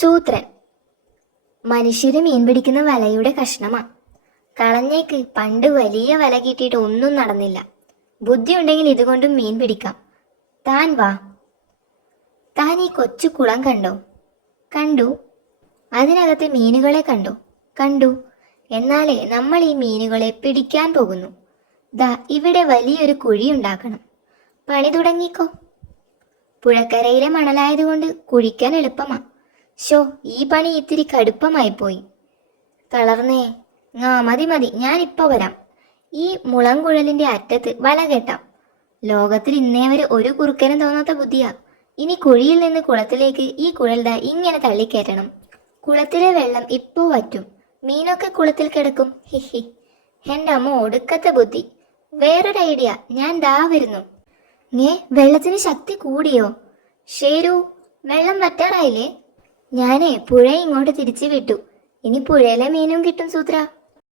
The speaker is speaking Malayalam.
സൂത്രൻ മനുഷ്യര് മീൻ പിടിക്കുന്ന വലയുടെ കഷ്ണമാ. കളഞ്ഞേക്ക്, പണ്ട് വലിയ വല കിട്ടിയിട്ട് ഒന്നും നടന്നില്ല. ബുദ്ധിയുണ്ടെങ്കിൽ ഇതുകൊണ്ടും മീൻ പിടിക്കാം. താൻ വാ. താൻ ഈ കൊച്ചു കുളം കണ്ടോ? കണ്ടു. അതിനകത്ത് മീനുകളെ കണ്ടോ? കണ്ടു. എന്നാലേ നമ്മൾ ഈ മീനുകളെ പിടിക്കാൻ പോകുന്നു. ദാ ഇവിടെ വലിയൊരു കുഴി ഉണ്ടാക്കണം. പണി തുടങ്ങിക്കോ. പുഴക്കരയിലെ മണലായതുകൊണ്ട് കുഴിക്കാൻ എളുപ്പമാ. ഷോ, ഈ പണി ഇത്തിരി കടുപ്പമായിപ്പോയി. തളർന്നേ. മതി മതി, ഞാനിപ്പോ വരാം. ഈ മുളംകുഴലിന്റെ അറ്റത്ത് വല കെട്ടാം. ലോകത്തിൽ ഇന്നേ വരെ ഒരു കുറുക്കനും തോന്നാത്ത ബുദ്ധിയാ. ഇനി കുഴിയിൽ നിന്ന് കുളത്തിലേക്ക് ഈ കുഴൽ ദാ ഇങ്ങനെ തള്ളിക്കയറ്റണം. കുളത്തിലെ വെള്ളം ഇപ്പോ വറ്റും. മീനൊക്കെ കുളത്തിൽ കിടക്കും. ഹിഹി. എൻ്റെ അമ്മ ഒടുക്കത്തെ ബുദ്ധി. വേറൊരു ഐഡിയ, ഞാൻ ദാ വരുന്നു. വെള്ളത്തിന് ശക്തി കൂടിയോ? ഷേരു, വെള്ളം വറ്റാറായില്ലേ? ഞാനേ പുഴ ഇങ്ങോട്ട് തിരിച്ചു വിട്ടു. ഇനി പുഴയിലെ മീനും കിട്ടും സൂത്ര.